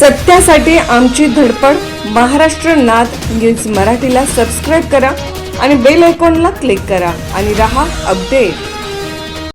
सत्यासाठी आमची धडपड. महाराष्ट्र नाद न्यूज मराठीला सबस्क्राईब करा आणि बेल आयकॉनला क्लिक करा आणि रहा अपडेट.